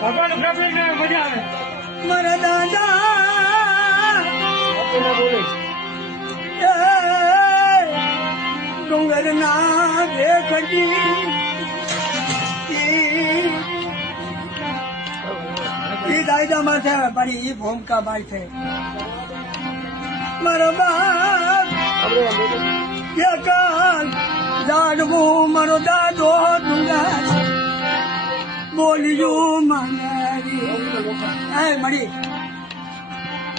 ભગવાન પ્રભુને મજા આવે મારા દાદા બોલે ડુંગર ના દેખજી એ દાયદામાં છે મારી એ ભૂમિકા બાય છે મારા બાપ કાલ જાડવું મારો દાદો ડુંગર બોલ્યું મને મળી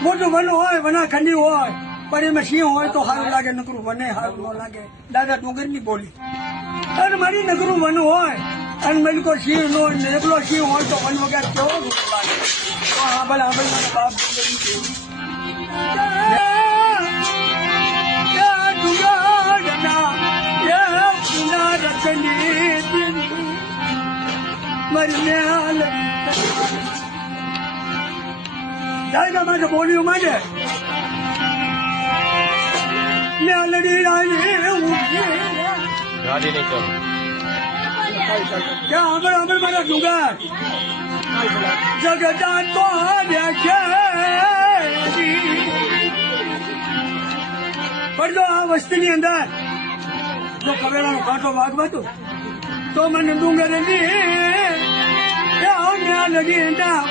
મોટું વન હોય વનાખંડી હોય પણ એમાં સિંહ હોય તો સારું લાગે નકરું વને સારું ન લાગે દાદા ડુંગર ની બોલી અને મારી નકરું વન હોય અને મલકો સિંહ નો એકલો સિંહ હોય તો વન વગર કેવો લાગે તો આંબળ આંબળ મારા બાપ જાયગા માટે બોલ્યું માટે મેલડી ગાડી નહીં ચાલો ક્યાં આગળ આગળ મારા ડુંગર જગદાન તો દેખે પણ જો આ વસ્તીની અંદર જો કવેરાનો કાંટો વાગવાતો તો મને ડુંગર લગી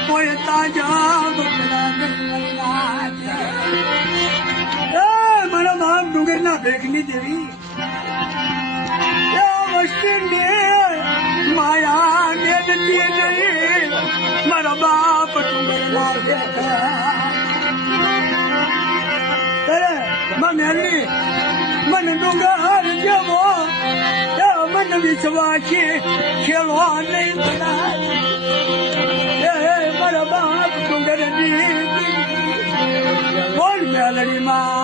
કોઈ તાજા મારા બાપ ડુંગર ના ભેગની દેવી વસ્તી માયા ને નહીં મારા બાપ ડુંગર ના મને મને ડુંગર જેવો મને વિશ્વાસી ખેલો નહીં મારા બાપ ડુંગર બોલ મેલડીમાં